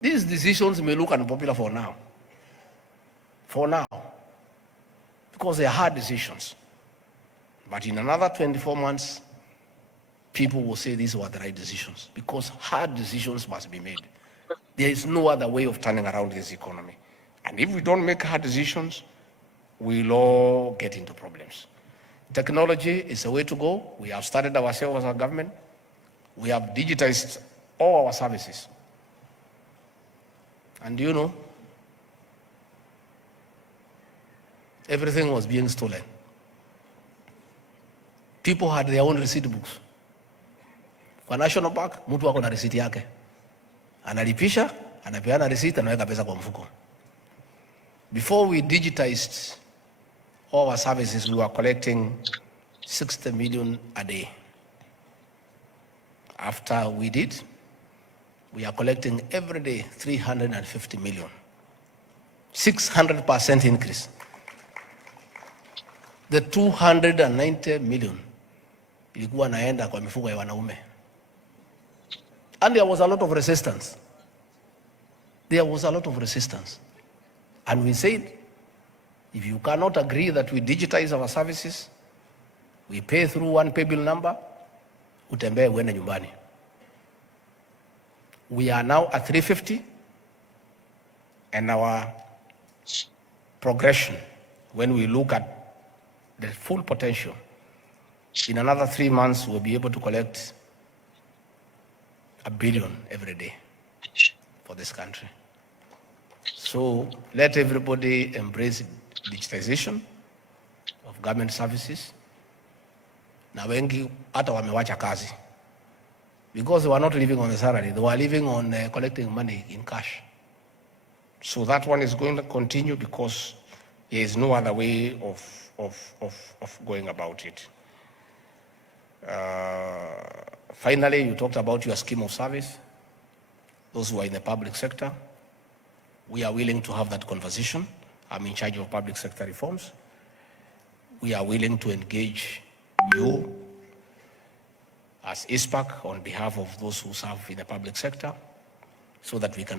These decisions may look unpopular for now, because they are hard decisions. But in another 24 months, people will say these were the right decisions, because hard decisions must be made. There is no other way of turning around this economy. And if we don't make hard decisions, we'll all get into problems. Technology is the way to go. We have started ourselves as a government. We have digitized all our services. And you know, everything was being stolen. People had their own receipt books. Kwa National Park, mtu wako na receipt yake. Analipisha, anapeana receipt, anaweka pesa kwa mfuko. Before we digitized all our services, we were collecting 60 million a day. After we did, we are collecting every day 350 million. 600% increase. The 290 million ilikuwa naenda kwa mifuko ya wanaume. And there was a lot of resistance. And we said, if you cannot agree that we digitize our services, we pay through one pay bill number, utembee uende nyumbani. We are now at 350, and our progression, when we look at the full potential, in another 3 months, we'll be able to collect $1 billion every day for this country. So let everybody embrace digitization of government services. Na wengi hata wamewacha kazi, because they were not living on the salary, they were living on collecting money in cash. So that one is going to continue, because there is no other way of going about it. Finally, you talked about your scheme of service. Those who are in the public sector, we are willing to have that conversation. I'm in charge of public sector reforms. We are willing to engage you as ISPAC on behalf of those who serve in the public sector, so that we can